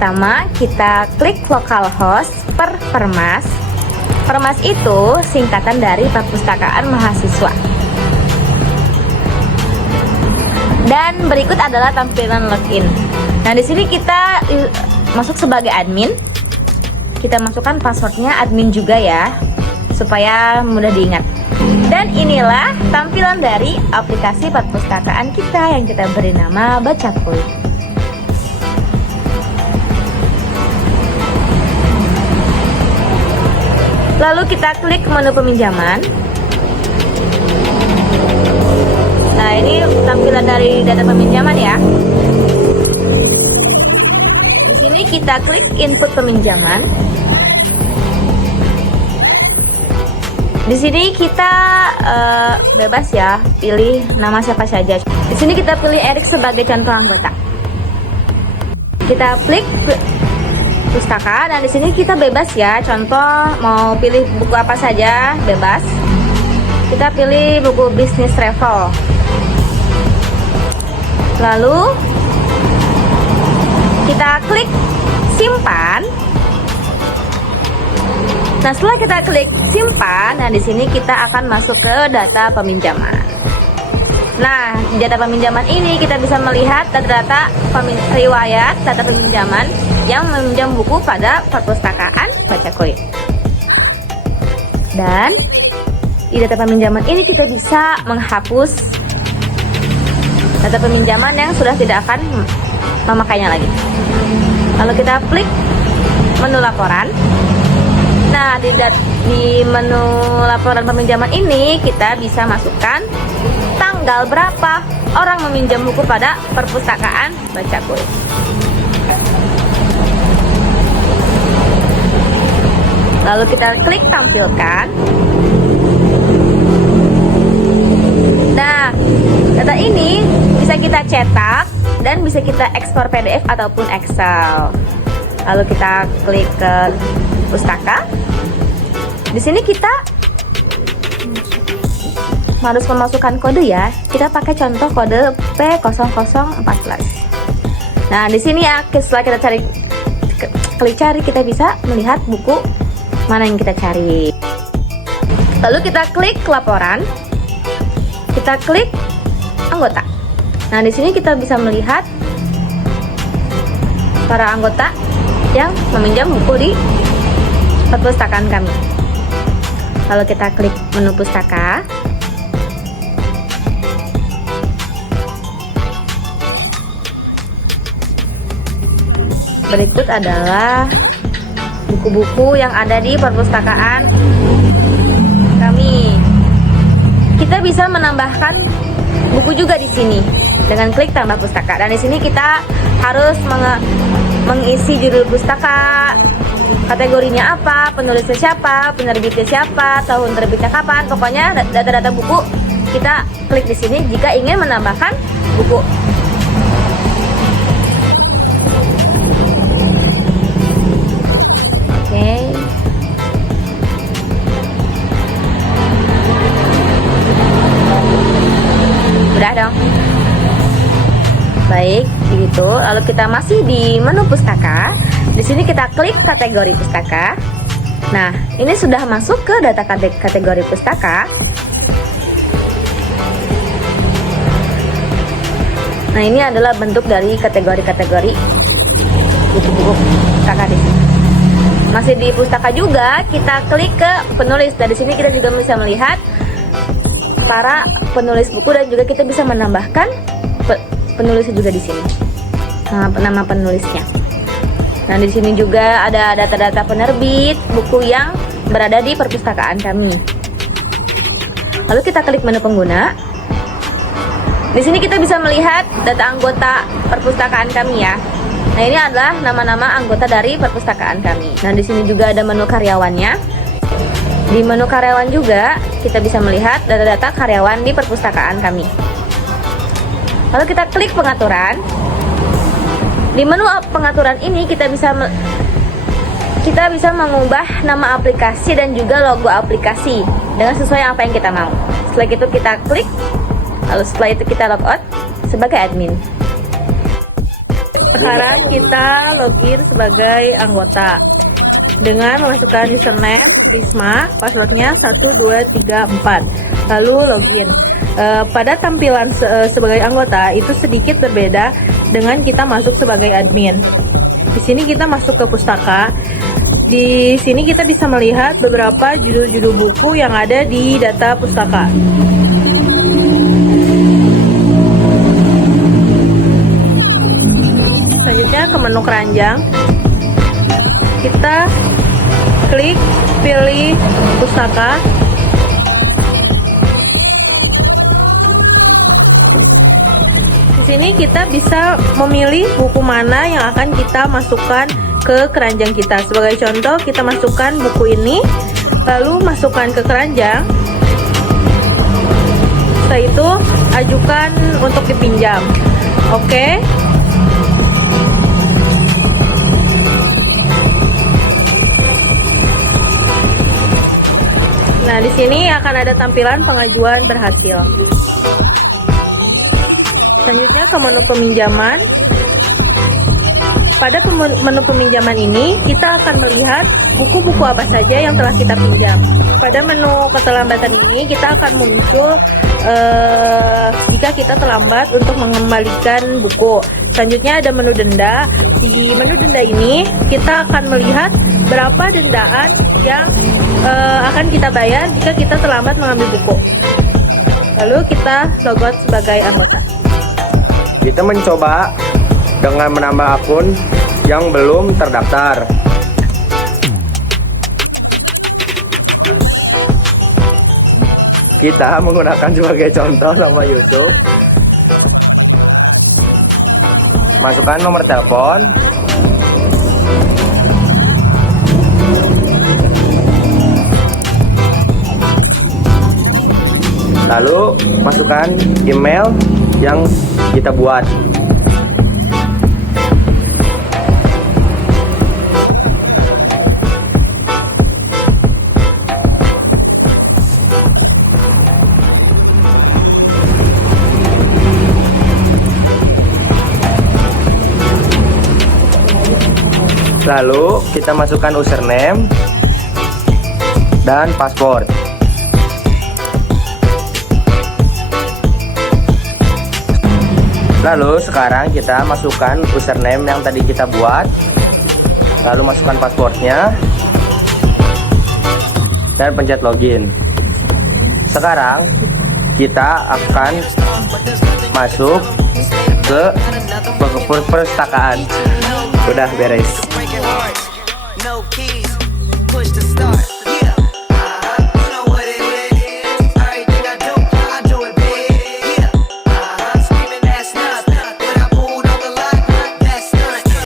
pertama kita klik localhost per Permas. Permas itu singkatan dari Perpustakaan Mahasiswa. Dan berikut adalah tampilan login. Nah, di sini kita masuk sebagai admin. Kita masukkan passwordnya admin juga ya, supaya mudah diingat. Dan inilah tampilan dari aplikasi perpustakaan kita yang kita beri nama Bacakuy. Lalu kita klik menu peminjaman. Nah, ini tampilan dari data peminjaman ya. Di sini kita klik input peminjaman. Di sini kita bebas ya, pilih nama siapa saja. Di sini kita pilih Erik sebagai contoh anggota. Kita klik pustaka dan di sini kita bebas ya, contoh mau pilih buku apa saja, bebas. Kita pilih buku bisnis travel. Lalu kita klik simpan. Nah, setelah kita klik simpan, nah di sini kita akan masuk ke data peminjaman. Nah, di data peminjaman ini kita bisa melihat data-data riwayat data peminjaman yang meminjam buku pada perpustakaan Bacakuy. Dan di data peminjaman ini kita bisa menghapus data peminjaman yang sudah tidak akan memakainya lagi. Lalu kita klik menu laporan. Nah, di menu laporan peminjaman ini kita bisa masukkan tanggal berapa orang meminjam buku pada perpustakaan Bacakuy. Lalu kita klik tampilkan. Nah, data ini bisa kita cetak dan bisa kita ekspor PDF ataupun Excel. Lalu kita klik ke pustaka. Di sini kita harus memasukkan kode ya. Kita pakai contoh kode P0014. Nah, di sini ya, setelah kita klik cari, kita bisa melihat buku mana yang kita cari. Lalu kita klik laporan. Kita klik anggota. Nah, di sini kita bisa melihat para anggota yang meminjam buku di perpustakaan kami. Lalu kita klik menu pustaka. Berikut adalah buku-buku yang ada di perpustakaan kami. Kita bisa menambahkan buku juga di sini dengan klik tambah pustaka. Dan di sini kita harus mengisi judul pustaka, kategorinya apa, penulisnya siapa, penerbitnya siapa, tahun terbitnya kapan. Pokoknya data-data buku kita klik di sini jika ingin menambahkan buku. Oke. Udah dong. Baik, begitu. Lalu kita masih di menu pustaka. Di sini kita klik kategori pustaka. Nah, ini sudah masuk ke data kategori pustaka. Nah, ini adalah bentuk dari kategori-kategori buku-buku pustaka di sini. Masih di pustaka juga, kita klik ke penulis. Dari sini kita juga bisa melihat para penulis buku dan juga kita bisa menambahkan penulisnya juga di sini. Nah, nama penulisnya. Nah, di sini juga ada data-data penerbit buku yang berada di perpustakaan kami. Lalu kita klik menu pengguna. Di sini kita bisa melihat data anggota perpustakaan kami ya. Nah, ini adalah nama-nama anggota dari perpustakaan kami. Nah, di sini juga ada menu karyawannya. Di menu karyawan juga kita bisa melihat data-data karyawan di perpustakaan kami. Lalu kita klik pengaturan. Di menu pengaturan ini kita bisa mengubah nama aplikasi dan juga logo aplikasi dengan sesuai apa yang kita mau. Setelah itu kita klik, lalu setelah itu kita logout sebagai admin. Sekarang kita login sebagai anggota dengan memasukkan username Risma, passwordnya 1234, lalu login. Pada tampilan sebagai anggota itu sedikit berbeda dengan kita masuk sebagai admin. Di sini kita masuk ke pustaka. Di sini kita bisa melihat beberapa judul-judul buku yang ada di data pustaka. Selanjutnya ke menu keranjang, kita klik pilih pustaka. Di sini kita bisa memilih buku mana yang akan kita masukkan ke keranjang kita. Sebagai contoh, kita masukkan buku ini, lalu masukkan ke keranjang. Setelah itu ajukan untuk dipinjam. Oke. Nah, di sini akan ada tampilan pengajuan berhasil. Selanjutnya ke menu peminjaman. Pada menu peminjaman ini, kita akan melihat buku-buku apa saja yang telah kita pinjam. Pada menu keterlambatan ini, kita akan muncul jika kita terlambat untuk mengembalikan buku. Selanjutnya ada menu denda. Di menu denda ini, kita akan melihat berapa dendaan yang akan kita bayar jika kita terlambat mengambil buku. Lalu kita logout sebagai anggota. Kita mencoba dengan menambah akun yang belum terdaftar. Kita menggunakan sebagai contoh nama Yusuf. Masukkan nomor telepon. Lalu masukkan email yang kita buat. Lalu kita masukkan username dan password. Lalu sekarang kita masukkan username yang tadi kita buat, lalu masukkan passwordnya dan pencet login. Sekarang kita akan masuk ke perpustakaan. Udah beres.